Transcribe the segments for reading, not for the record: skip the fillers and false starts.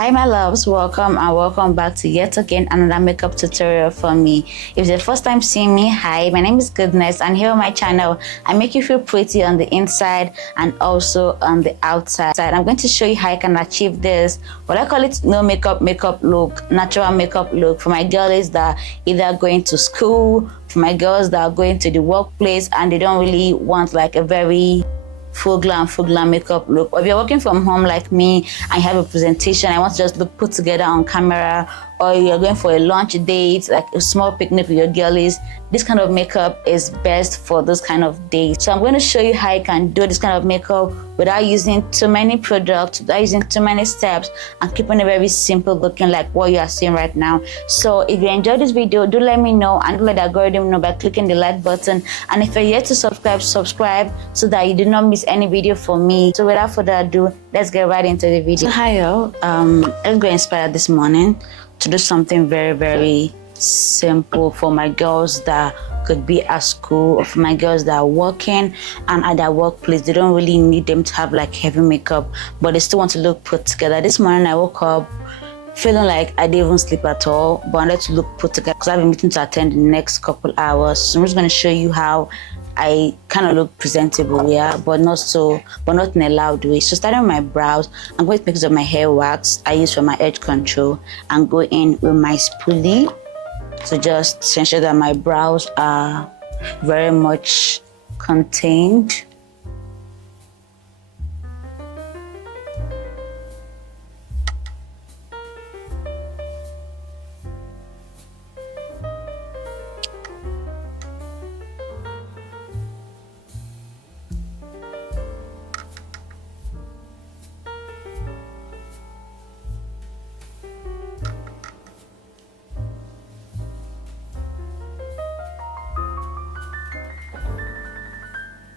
Hi my loves, welcome and welcome back to yet again another makeup tutorial from me. If it's the first time seeing me, hi, my name is Goodness, and here on my channel I make you feel pretty on the inside and also on the outside. I'm going to show you how I can achieve this, what I call it, no makeup look, natural makeup look, for my girlies that are either going to school, for my girls that are going to the workplace and they don't really want like a very full glam makeup look. Or if you're working from home like me and you have a presentation, I want to just look put together on camera, or you're going for a lunch date, like a small picnic with your girlies, this kind of makeup is best for those kind of days. So I'm going to show you how you can do this kind of makeup without using too many products, without using too many steps, and keeping it very simple looking like what you are seeing right now. So if you enjoyed this video, do let me know, and do let the algorithm know by clicking the like button. And if you're yet to subscribe so that you do not miss any video from me. So without further ado, let's get right into the video. So hi y'all, let's go inspired this morning to do something very simple for my girls that could be at school, or for my girls that are working and at their workplace. They don't really need them to have like heavy makeup, but they still want to look put together. This morning I woke up feeling like I didn't even sleep at all, but I wanted to look put together because I have a meeting to attend in the next couple hours. So I'm just going to show you how I kind of look presentable, yeah, but not in a loud way. So starting with my brows, I'm going to mix up my hair wax I use for my edge control and go in with my spoolie. So just to ensure that my brows are very much contained.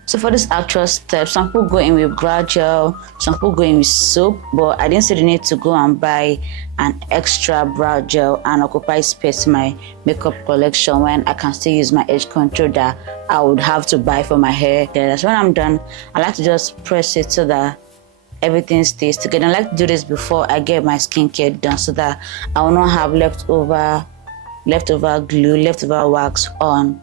So for this actual step, some people go in with brow gel, some people go in with soap, but I didn't see the need to go and buy an extra brow gel and occupy space in my makeup collection when I can still use my edge control that I would have to buy for my hair. That's when I'm done. I like to just press it so that everything stays together. I like to do this before I get my skincare done so that I will not have leftover glue, leftover wax on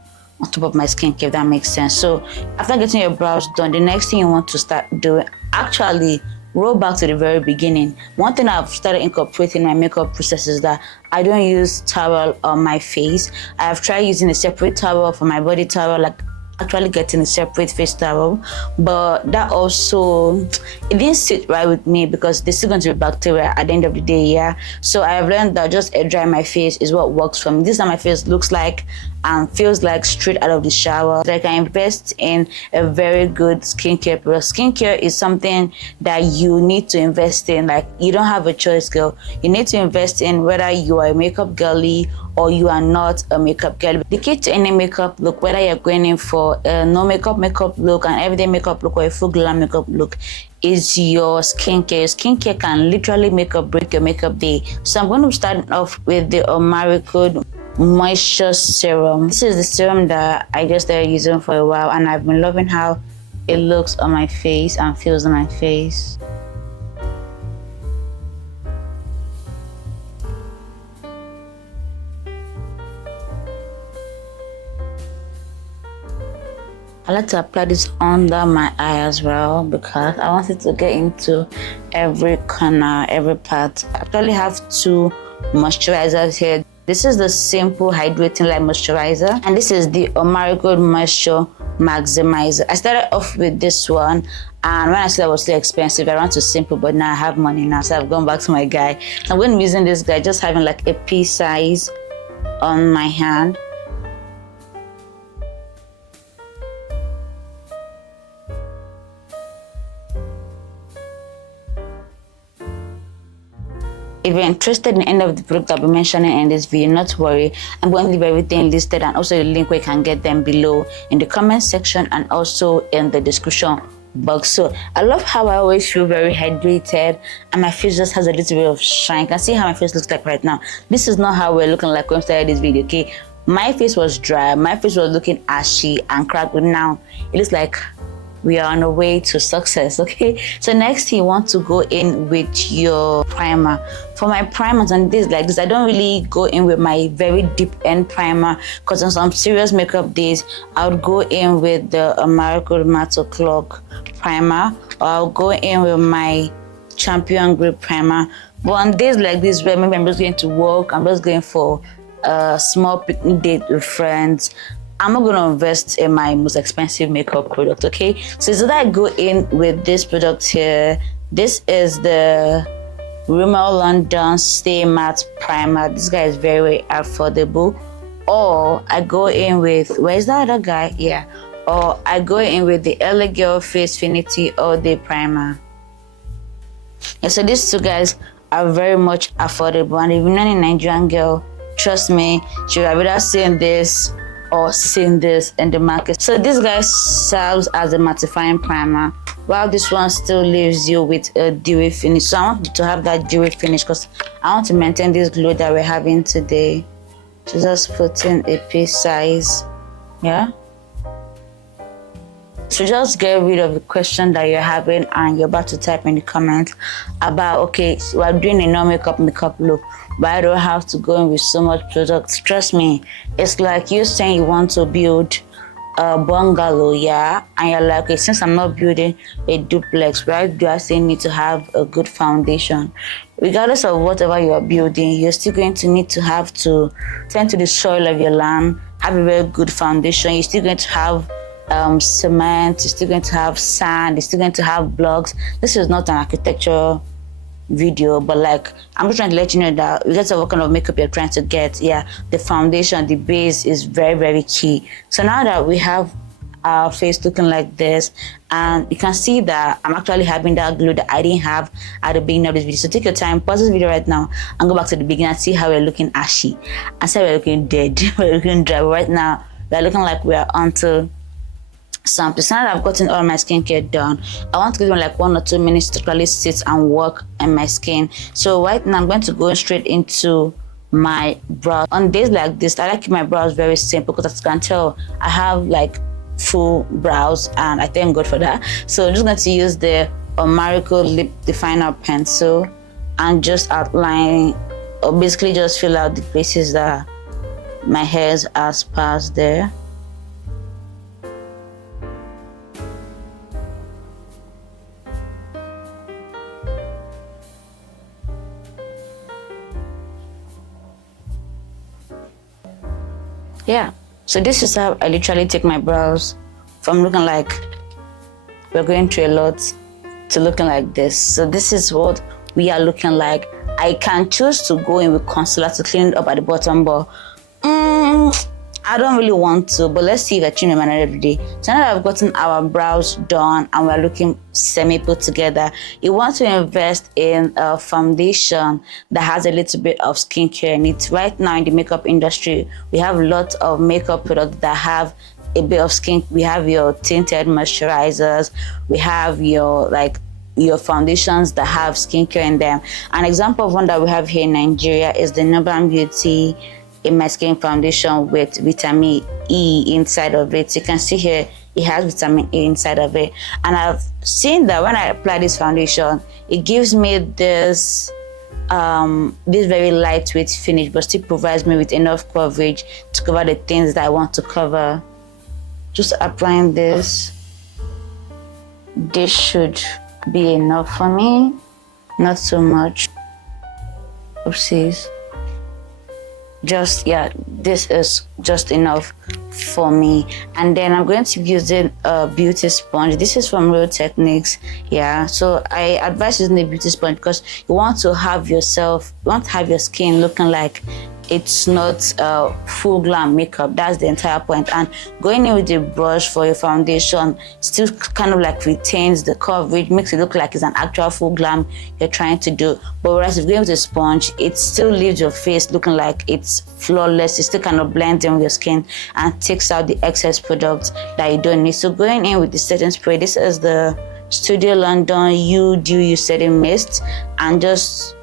top of my skincare, if that makes sense. So after getting your brows done, the next thing you want to start doing, actually roll back to the very beginning. One thing I've started incorporating in my makeup process is that I don't use towel on my face. I've tried using a separate towel for my body towel, like actually getting a separate face towel, but that also, it didn't sit right with me because there's still going to be bacteria at the end of the day, yeah. So I have learned that just air dry my face is what works for me. This is how my face looks like and feels like straight out of the shower. So I can invest in a very good skincare, because skincare is something that you need to invest in. Like, you don't have a choice, girl. You need to invest in, whether you are a makeup girly or you are not a makeup girl. The key to any makeup look, whether you're going in for a no makeup look, an everyday makeup look, or a full glam makeup look, is your skincare. Skincare can literally make or break your makeup day. So I'm going to start off with the Miracle Moisture Serum. This is the serum that I just started using for a while, and I've been loving how it looks on my face and feels on my face. I like to apply this under my eye as well because I want it to get into every corner, every part. I actually have two moisturizers here. This is the Simple Hydrating Light Moisturizer, and this is the Miracle Moisture Maximizer. I started off with this one, and when I said it was too expensive, I went to Simple, but now I have money now, so I've gone back to my guy. I'm going to be using this guy, just having like a pea size on my hand. If you're interested in any of the products I'll be mentioning in this video, not to worry, I'm going to leave everything listed and also the link where you can get them below in the comment section and also in the description box. So I love how I always feel very hydrated and my face just has a little bit of shine. You can see how my face looks like right now. This is not how we're looking like when we started this video, okay? My face was dry, my face was looking ashy and cracked, but now it looks like we are on our way to success. Okay, so next you want to go in with your primer. For my primers on this like this, I don't really go in with my very deep end primer, because on some serious makeup days I would go in with the Hydrating-Matte clock primer, or I'll go in with my Champion Grip primer. But on days like this where maybe I'm just going to work, I'm just going for a small picnic date with friends, I'm not going to invest in my most expensive makeup product. Okay, so that I go in with this product here. This is the Rimmel London Stay Matte Primer. This guy is very affordable. Or I go in with, where's that other guy? Yeah. Or I go in with the LA Girl Face Finity All Day Primer. Yeah, so these two guys are very much affordable, and if you're not a Nigerian girl, trust me, you have either seen this or seen this in the market. So this guy serves as a mattifying primer, while this one still leaves you with a dewy finish. So I want to have that dewy finish because I want to maintain this glow that we're having today. So just put in a piece size, yeah. So just get rid of the question that you're having and you're about to type in the comments about, okay, so we're doing a no-makeup look, but I don't have to go in with so much products. Trust me, it's like you saying you want to build a bungalow, yeah, and you're like, okay, since I'm not building a duplex, why do I still need to have a good foundation? Regardless of whatever you're building, you're still going to need to have to tend to the soil of your land, have a very good foundation. You're still going to have cement, you're still going to have sand, you're still going to have blocks. This is not an architecture video, but like I'm just trying to let you know that regardless of what kind of makeup you're trying to get, yeah, the foundation, the base is very, very key. So now that we have our face looking like this, and you can see that I'm actually having that glow that I didn't have at the beginning of this video. So take your time, pause this video right now and go back to the beginning and see how we're looking ashy and see we're looking dead, we're looking dry. But right now we're looking like we're onto something. So now that I've gotten all my skincare done, I want to give them like 1 or 2 minutes to really sit and work on my skin. So right now I'm going to go straight into my brows. On days like this, I like my brows very simple because as you can tell, I have like full brows and I thank God for that. So I'm just going to use the Miracle Lip Definer pencil and just outline, or basically just fill out the places that my hairs are sparse there. Yeah, so this is how I literally take my brows from looking like we're going through a lot to looking like this. So this is what we are looking like. I can choose to go in with concealer to clean it up at the bottom, but I don't really want to, but let's see if I change my mind every day. So now that I've gotten our brows done and we're looking semi-put together, you want to invest in a foundation that has a little bit of skincare in it. Right now in the makeup industry, we have lots of makeup products that have a bit of skin. We have your tinted moisturizers, we have your foundations that have skincare in them. An example of one that we have here in Nigeria is the Nobel Beauty in my skin foundation with vitamin E inside of it. You can see here it has vitamin E inside of it, and I've seen that when I apply this foundation, it gives me this very lightweight finish, but still provides me with enough coverage to cover the things that I want to cover. Just applying this should be enough for me, not so much. Oopsies. Just, yeah, this is just enough for me. And then I'm going to be using a beauty sponge. This is from Real Techniques. Yeah, so I advise using a beauty sponge because you want to have your skin looking like it's not full glam makeup. That's the entire point. And going in with a brush for your foundation still kind of like retains the coverage, makes it look like it's an actual full glam you're trying to do. But whereas if you're going with a sponge, it still leaves your face looking like it's flawless. It still kind of blends in with your skin and takes out the excess products that you don't need. So going in with the setting spray, this is the Studio London You Setting Mist, and just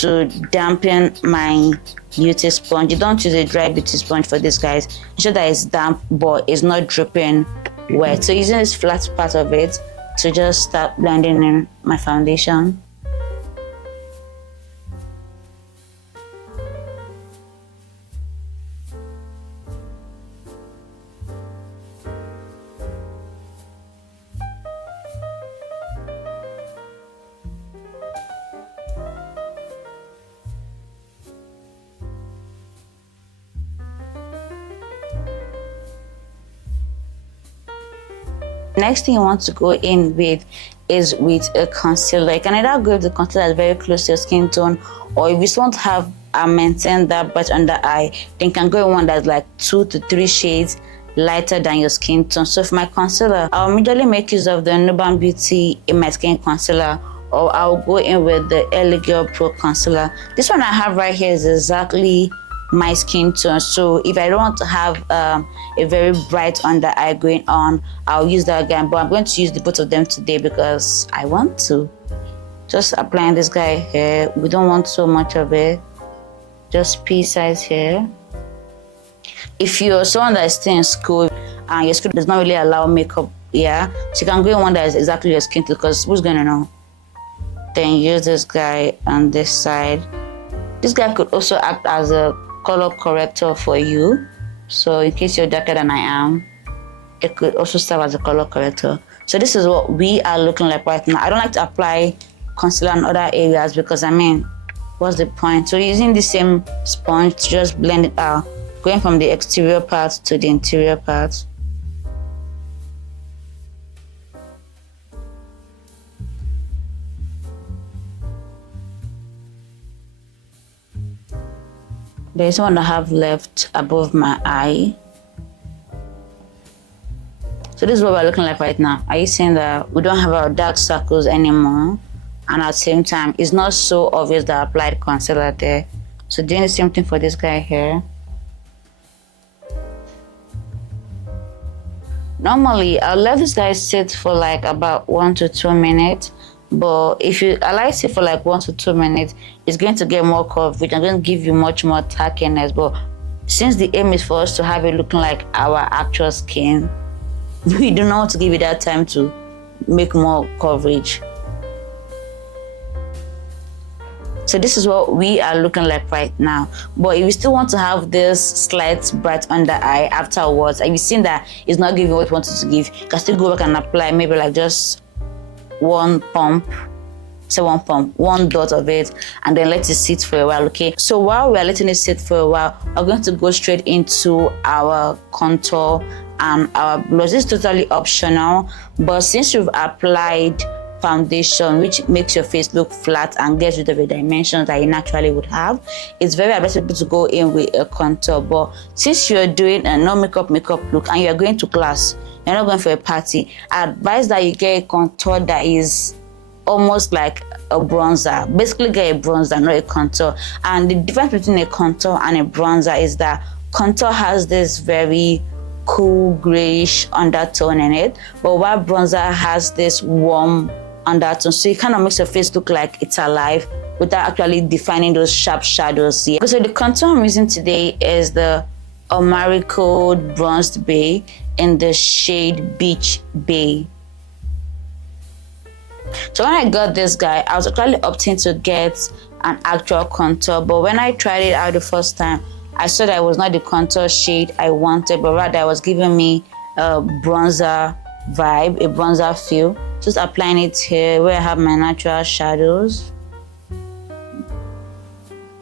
to dampen my beauty sponge. You don't use a dry beauty sponge for this, guys. Ensure that it's damp but it's not dripping wet. So using this flat part of it to just start blending in my foundation. Next thing you want to go in with is with a concealer. You can either go with the concealer that's very close to your skin tone, or if you just want to have maintain that bright under eye, then you can go in one that's like 2 to 3 shades lighter than your skin tone. So for my concealer, I'll immediately make use of the Nuban Beauty in my skin concealer, or I'll go in with the LA Girl Pro concealer. This one I have right here is exactly my skin tone, so if I don't want to have a very bright under eye going on, I'll use that again, but I'm going to use the both of them today because I want to. Just applying this guy here. We don't want so much of it, just pea size here. If you're someone that is still in school and your school does not really allow makeup, yeah, so you can go in one that is exactly your skin tone, because who's gonna know? Then use this guy on this side. This guy could also act as a color corrector for you, so in case you're darker than I am, it could also serve as a color corrector. So this is what we are looking like right now. I don't like to apply concealer in other areas because, I mean, what's the point? So using the same sponge to just blend it out, going from the exterior part to the interior part. There's one I have left above my eye. So this is what we're looking like right now. Are you seeing that we don't have our dark circles anymore? And at the same time, it's not so obvious that I applied concealer there. So doing the same thing for this guy here. Normally, I'll let this guy sit for like about 1 to 2 minutes. But if you allow it for like 1 to 2 minutes, it's going to get more coverage and going to give you much more tackiness. But since the aim is for us to have it looking like our actual skin, we do not want to give it that time to make more coverage. So this is what we are looking like right now. But if you still want to have this slight bright under eye afterwards, and you've seen that it's not giving what you wanted to give, you can still go back and apply maybe like just one dot of it, and then let it sit for a while. Okay, so while we are letting it sit for a while, we're going to go straight into our contour and our blush. This is totally optional, but since you've applied foundation, which makes your face look flat and gets rid of the dimensions that you naturally would have, it's very advisable to go in with a contour. But since you're doing a no makeup look and you're going to class, you're not going for a party, I advise that you get a contour that is almost like a bronzer. Basically get a bronzer, not a contour. And the difference between a contour and a bronzer is that contour has this very cool grayish undertone in it, but while bronzer has this warm undertone, so it kind of makes your face look like it's alive without actually defining those sharp shadows here. So the contour I'm using today is the Omari Bronz'd Beige in the shade Beige Beige. So when I got this guy, I was actually opting to get an actual contour, but when I tried it out the first time, I saw that it was not the contour shade I wanted, but rather it was giving me a bronzer vibe, a bronzer feel. Just applying it here where I have my natural shadows.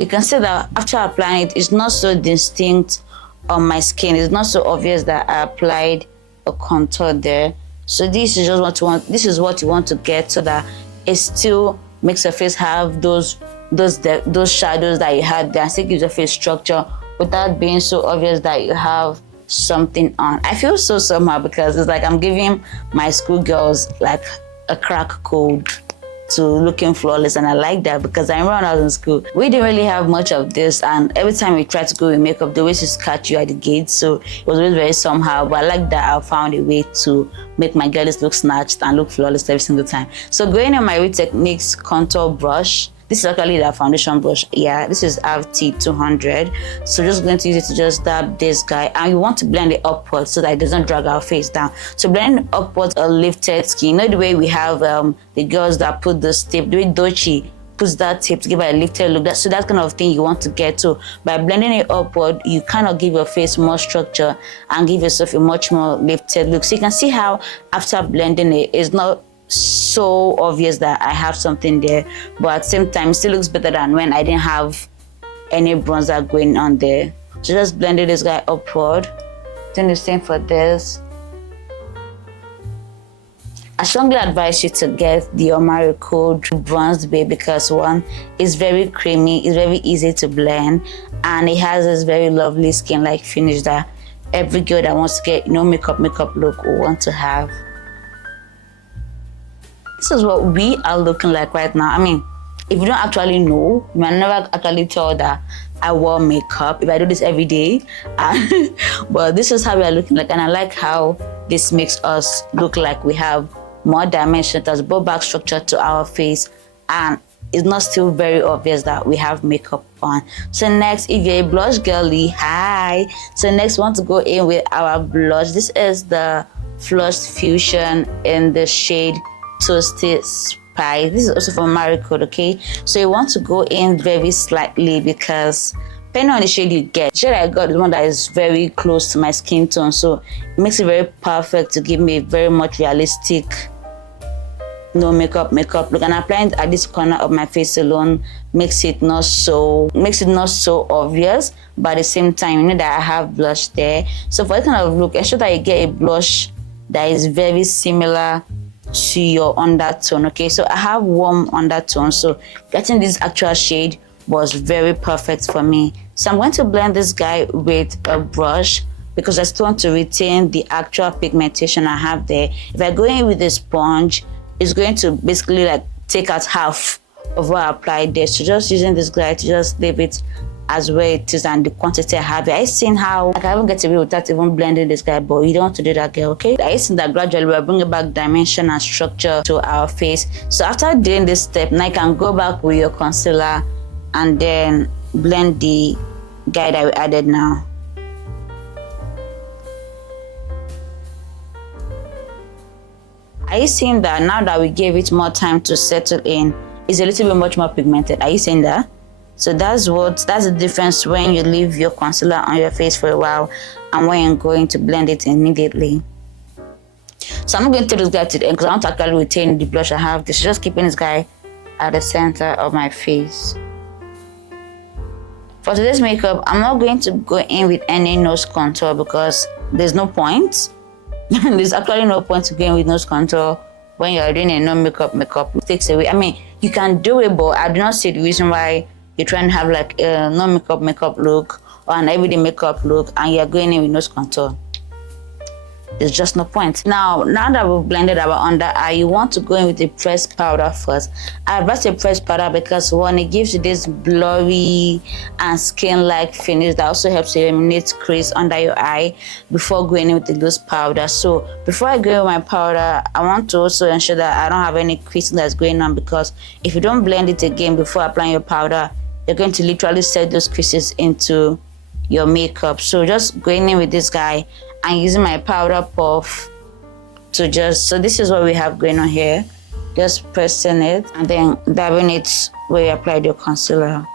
You can see that after applying it, it's not so distinct on my skin. It's not so obvious that I applied a contour there. So this is just what you want. This is what you want to get, so that it still makes your face have those shadows that you had there, and still gives your face structure without being so obvious that you have something on. I feel so somehow because it's like I'm giving my schoolgirls like a crack code to looking flawless, and I like that because I remember when I was in school, we didn't really have much of this, and every time we tried to go with makeup, they always just catch you at the gate, so it was always very somehow. But I like that I found a way to make my girlies look snatched and look flawless every single time. So going in my Real Techniques contour brush, this This is actually the foundation brush. Yeah, this is RT200. So just going to use it to just dab this guy, and you want to blend it upwards so that it doesn't drag our face down. So blending upwards a lifted skin. You know the way we have the girls that put this tip, the way Dochi puts that tip to give her a lifted look. So that kind of thing you want to get to. By blending it upward, you kind of give your face more structure and give yourself a much more lifted look. So you can see how after blending it, it's not so obvious that I have something there, but at the same time it still looks better than when I didn't have any bronzer going on there. So just blended this guy upward. Doing the same for this. I strongly advise you to get the Omari Code Bronz'd Babe because one, it's very creamy, it's very easy to blend, and it has this very lovely skin-like finish that every girl that wants to get, you know, makeup look will want to have. This is what we are looking like right now. I mean, if you don't actually know, you might never actually tell that I wear makeup if I do this every day. But this is how we are looking like, and I like how this makes us look like we have more dimension, that's brought back structure to our face, and it's not still very obvious that we have makeup on. So next, if you're a blush girly, hi. So next, we want to go in with our blush. This is the Flushed Fusion in the shade Toasted Spice. This is also from Maricode, okay? So you want to go in very slightly because depending on the shade you get, the shade I got is one that is very close to my skin tone, so it makes it very perfect to give me a very much realistic no makeup look. And applying it at this corner of my face alone makes it not so obvious, but at the same time you know that I have blush there. So for this kind of look, ensure that you get a blush that is very similar to your undertone, okay? So I have warm undertone, so getting this actual shade was very perfect for me. So I'm going to blend this guy with a brush because I still want to retain the actual pigmentation I have there. If I go in with a sponge, it's going to basically like take out half of what I applied there. So just using this guy to just leave it as where it is and the quantity I have. Are you seeing how I can even get away without even blending this guy? But you don't want to do that, girl, okay? Are you seeing that gradually we're bringing back dimension and structure to our face? So after doing this step, now you can go back with your concealer and then blend the guy that we added now. Are you seeing that now that we gave it more time to settle in, it's a little bit much more pigmented? Are you seeing that? So that's the difference when you leave your concealer on your face for a while and when you're going to blend it immediately. So I'm not going to take this guy to the end because I want to actually retain the blush I have. This is just keeping this guy at the center of my face. For today's makeup, I'm not going to go in with any nose contour because there's no point. There's actually no point to go in with nose contour when you're doing a no makeup. It takes away. I mean, you can do it, but I do not see the reason why you're trying to have like a no makeup look or an everyday makeup look and you're going in with nose contour. There's just no point. Now that we've blended our under eye, you want to go in with a pressed powder first. I advise a pressed powder because one, it gives you this blurry and skin-like finish that also helps you eliminate crease under your eye before going in with the loose powder. So before I go in with my powder, I want to also ensure that I don't have any creasing that's going on, because if you don't blend it again before applying your powder, you're going to literally set those creases into your makeup. So just going in with this guy and using my powder puff to so this is what we have going on here. Just pressing it and then dabbing it where you applied your concealer.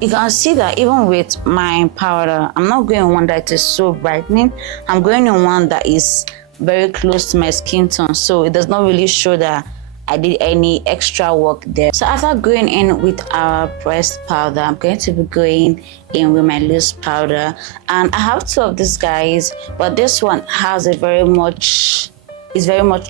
You can see that even with my powder, I'm not going one that is so brightening. I'm going in one that is very close to my skin tone, so it does not really show that I did any extra work there. So after going in with our pressed powder, I'm going to be going in with my loose powder. And I have two of these guys, but this one has is very much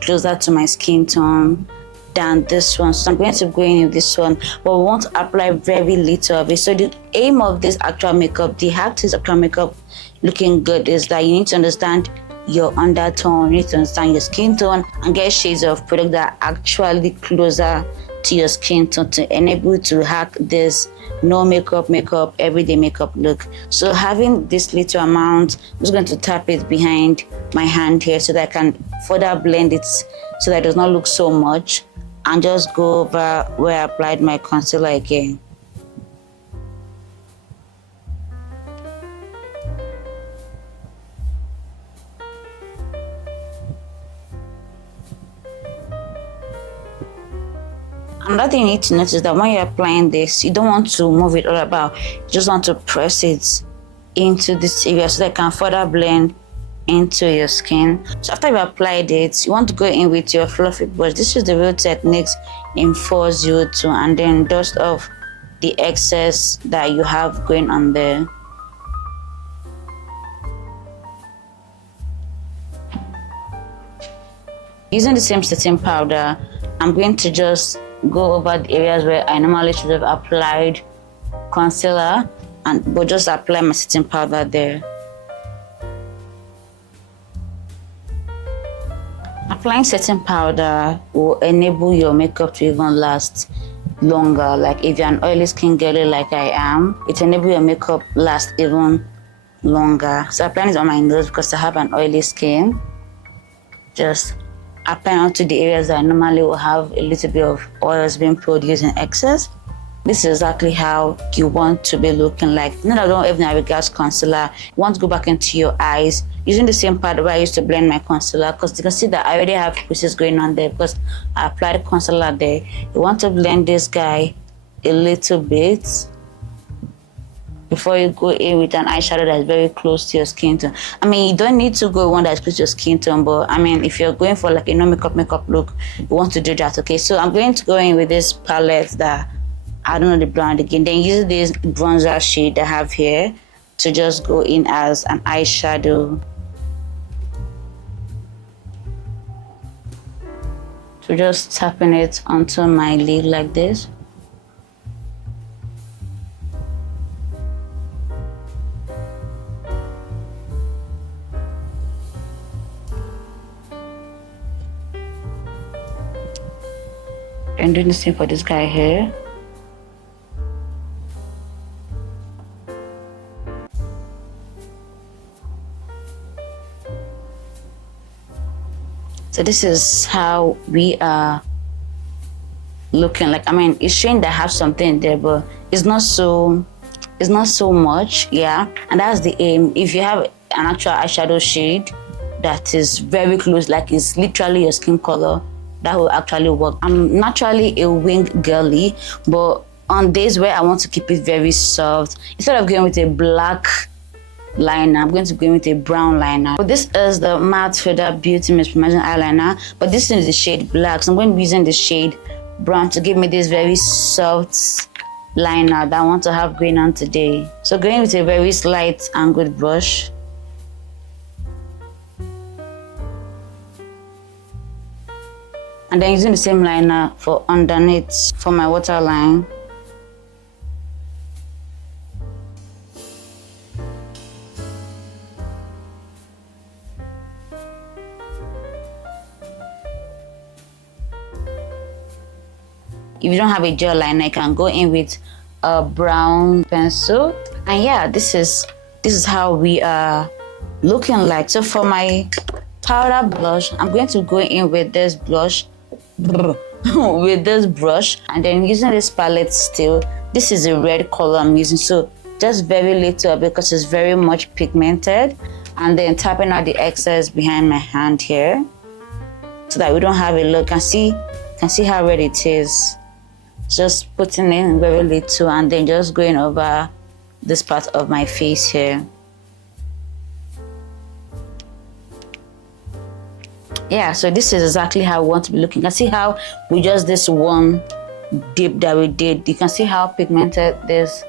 closer to my skin tone than this one. So I'm going to go in with this one, but we want to apply very little of it. So the aim of this actual makeup, the hack to this actual makeup looking good, is that you need to understand your undertone, you need to understand your skin tone, and get shades of product that are actually closer to your skin tone to enable you to hack this no makeup everyday makeup look. So having this little amount, I'm just going to tap it behind my hand here so that I can further blend it so that it does not look so much, and just go over where I applied my concealer again. Another thing you need to notice is that when you're applying this, you don't want to move it all about. You just want to press it into this area so that it can further blend into your skin. So after you've applied it, you want to go in with your fluffy brush. This is the real techniques in 402, and then dust off the excess that you have going on there. Using the same setting powder, I'm going to just go over the areas where I normally should have applied concealer, but just apply my setting powder there. Applying setting powder will enable your makeup to even last longer. Like if you're an oily skin girly like I am, it enables your makeup last even longer. So applying it on my nose because I have an oily skin. Just applying onto the areas that I normally will have a little bit of oils being produced in excess. This is exactly how you want to be looking like. Not that I don't even have regards concealer. You want to go back into your eyes using the same powder where I used to blend my concealer, because you can see that I already have creases going on there because I applied concealer there. You want to blend this guy a little bit before you go in with an eyeshadow that's very close to your skin tone. I mean, you don't need to go one that's close to your skin tone, but I mean, if you're going for like a no makeup look, you want to do that, okay? So I'm going to go in with this palette that, I don't know the brand again, then use this bronzer shade I have here to just go in as an eyeshadow. So just tapping it onto my lid like this. And doing the same for this guy here. So this is how we are looking like. I mean, it's showing that I have something there, but it's not so much, yeah. And that's the aim. If you have an actual eyeshadow shade that is very close, like it's literally your skin color, that will actually work. I'm naturally a wing girly, but on days where I want to keep it very soft, instead of going with a black liner, I'm going to go with a brown liner. But this is the Matte Feather Beauty Mesmerizing Eyeliner, but this is the shade black, so I'm going to be using the shade brown to give me this very soft liner that I want to have going on today. So going with a very slight angled brush. And then using the same liner for underneath for my waterline. If you don't have a gel liner, you can go in with a brown pencil. And yeah, this is how we are looking like. So for my powder blush, I'm going to go in with this blush with this brush, and then using this palette still. This is a red color I'm using, so just very little because it's very much pigmented, and then tapping out the excess behind my hand here so that we don't have a look. Can see how red it is. Just putting in very little and then just going over this part of my face here. Yeah, so this is exactly how I want to be looking. You can see how with just this one dip that we did, you can see how pigmented this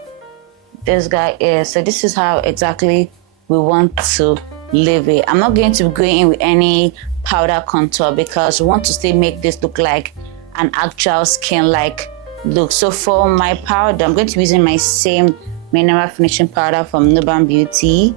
guy is. So this is how exactly we want to leave it. I'm not going to be going in with any powder contour because we want to still make this look like an actual skin-like look. So for my powder, I'm going to be using my same mineral finishing powder from Hollyland Beauty.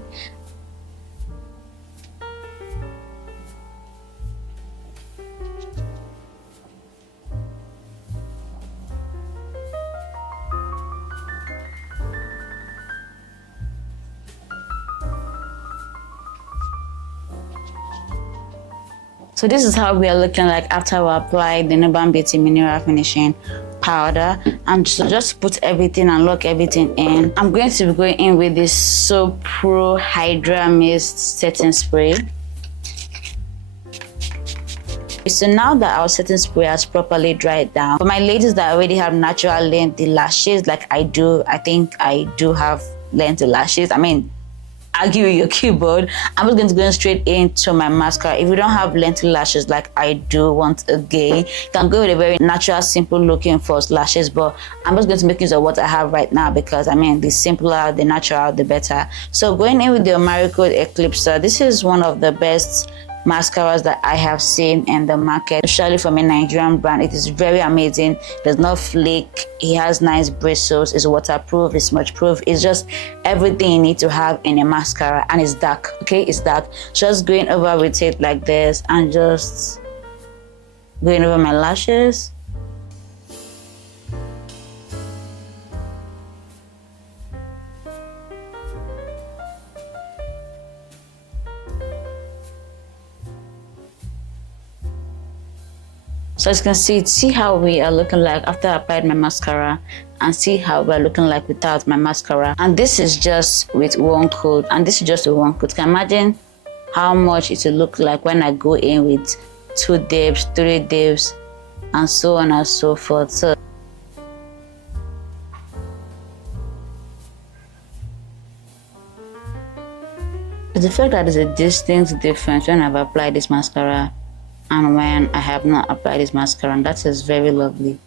So this is how we are looking like after we apply the Nuban Beauty Mineral Finishing powder. And so just put everything and lock everything in. I'm going to be going in with this So Pro Hydra Mist setting spray. So now that our setting spray has properly dried down, for my ladies that already have natural lengthy lashes like I do, I think I do have lengthy lashes. I mean, argue with your keyboard. I'm just going to go straight into my mascara. If you don't have lengthy lashes like I do once again, you can go with a very natural, simple looking false lashes, but I'm just going to make use of what I have right now because I mean the simpler, the natural, the better. So going in with the Marigold Eclipsa, this is one of the best mascaras that I have seen in the market, especially from a Nigerian brand. It is very amazing. Does not flake. It has nice bristles. It's waterproof. It's smudge proof. It's just everything you need to have in a mascara, and it's dark. Okay, it's dark. Just going over with it like this and just going over my lashes. So as you can see how we are looking like after I applied my mascara, and see how we're looking like without my mascara. And this is just with one coat, and this is just with one coat. Can you imagine how much it will look like when I go in with 2 dips, 3 dips, and so on and so forth. So the fact that there's a distinct difference when I've applied this mascara and when I have not applied this mascara, and that is very lovely.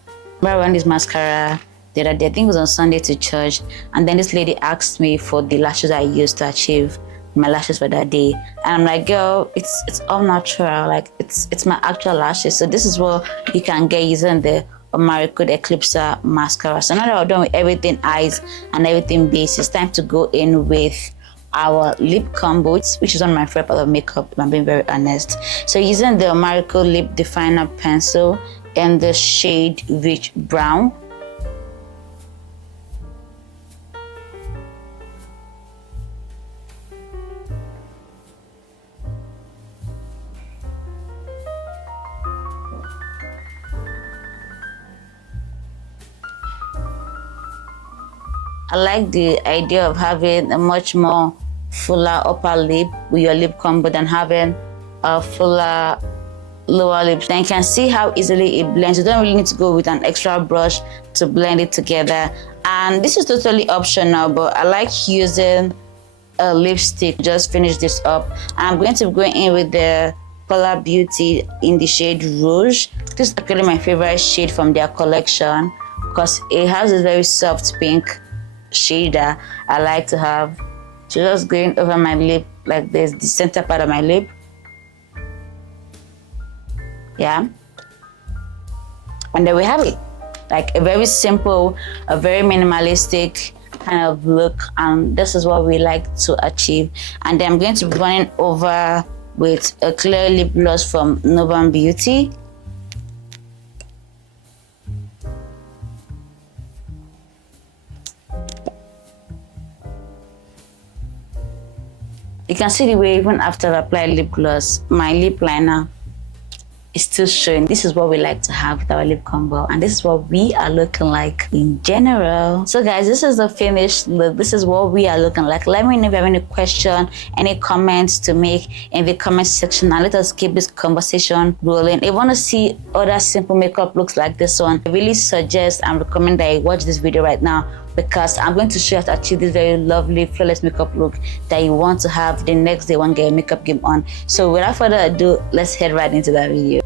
I ran this mascara the other day, I think it was on Sunday, to church, and then this lady asked me for the lashes I used to achieve my lashes for that day, and I'm like, girl, it's all natural, like it's my actual lashes. So this is what you can get using the Marigold Eclipsa mascara. So now that we're done with everything eyes and everything base, it's time to go in with our lip combo, which is one of my favorite part of makeup, if I'm being very honest. So using the Marigold Lip Definer Pencil in the shade Rich Brown. I like the idea of having a much more fuller upper lip with your lip combo than having a fuller lower lip. Then you can see how easily it blends. You don't really need to go with an extra brush to blend it together. And this is totally optional, but I like using a lipstick. Just finish this up. I'm going to be going in with the Color Beauty in the shade Rouge. This is actually my favorite shade from their collection because it has a very soft pink shader I like to have. So just going over my lip like this, the center part of my lip. Yeah. And there we have it. Like a very simple, a very minimalistic kind of look. And this is what we like to achieve. And then I'm going to be running over with a clear lip gloss from Nuban Beauty. You can see the way even after I apply lip gloss, my lip liner is still showing. This is what we like to have with our lip combo, and this is what we are looking like in general. So guys, this is the finished look. This is what we are looking like. Let me know if you have any question, any comments to make in the comment section, and let us keep this conversation rolling. If you want to see other simple makeup looks like this one, I really suggest and recommend that you watch this video right now, because I'm going to show you how to achieve this very lovely flawless makeup look that you want to have the next day when you get your makeup game on. So without further ado, let's head right into that video.